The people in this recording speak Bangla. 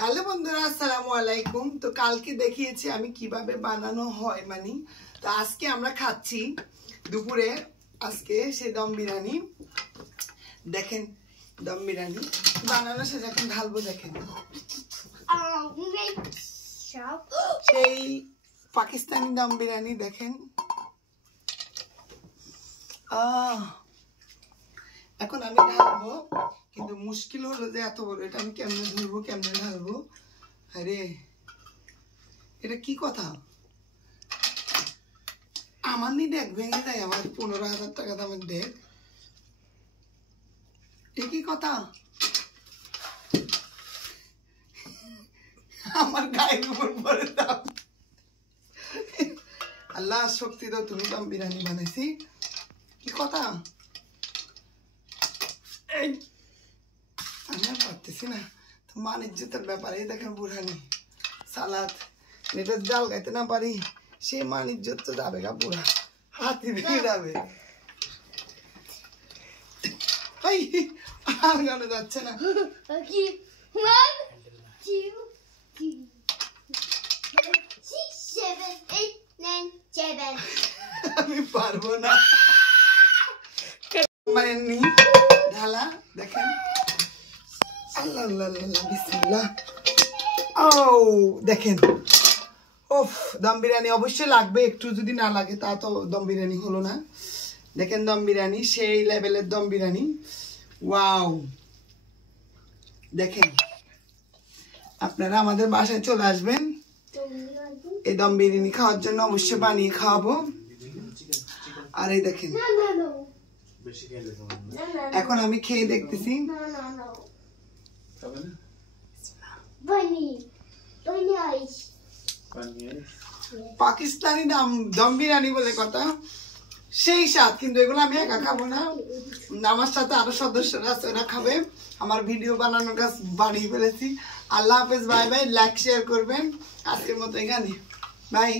হ্যালো বন্ধুরা, আসসালামু আলাইকুম। তো কালকে দেখিয়েছি আমি কিভাবে বানানো হয় মানে। তো আজকে আমরা খাচ্ছি দুপুরে আজকে সেই দম বিরিয়ানি। দেখেন দম বিরিয়ানি বানানো শেষ, এখন ঢালবো। দেখেন সেই পাকিস্তানি দম বিরিয়ানি। দেখেন এখন আমি ঢালবো, কিন্তু মুশকিল হলো যে এত বড় এটা আমি কেমনে ধরবো, কেমনে ঢালবো। আরে এটা কি কথা, আমার নি ডেক ভেঙে যায়, আমার 15,000 টাকা দামের ডেক। এ কি কথা, আমার গায়ের উপর পড়ে দাও। আল্লাহ শক্তি দাও, তুমি তো বিরিয়ানি বানাইছি, কি কথা। আমি আর পারতেছি না, মান ইজ্জতের ব্যাপারে। দেখেন বুড়ানি সালাদ, এটা ডাল গাইতে না পারি, সে মান ইজ্জত তো যাবে গা, পুরা হাতি ভেঙে যাবে। আর গানে যাচ্ছে না। আমি পারবো না। ঢালা দেখেন, আল্লাহ আল্লাহ আল্লাহ বিসমিল্লাহ। ও দেখেন, ওফ দম বিরিয়ানি অবশ্যই লাগবে, একটু যদি না লাগে তা তো দম বিরিয়ানি হলো না। দেখেন দম বিরিয়ানি সেই লেভেলের দম বিরিয়ানি। ওয়াও, দেখেন আপনারা আমাদের বাসায় চলে আসবেন এই দম বিরিয়ানি খাওয়ার জন্য, অবশ্যই বানিয়ে খাওয়াবো। আর এই দেখেন এখন আমি খেয়ে দেখতেছি। পাকিস্তানি দম বিরিয়ানি বলে কথা, সেই স্বাদ। কিন্তু এগুলো আমি একা খাবো না, আমার সাথে আরো সদস্যরা আছে, ওরা খাবে। আমার ভিডিও বানানোর কাজ বানিয়ে ফেলেছি। আল্লাহ হাফেজ, বাই বাই। লাইক শেয়ার করবেন। আজকের মতো এখানে বাই।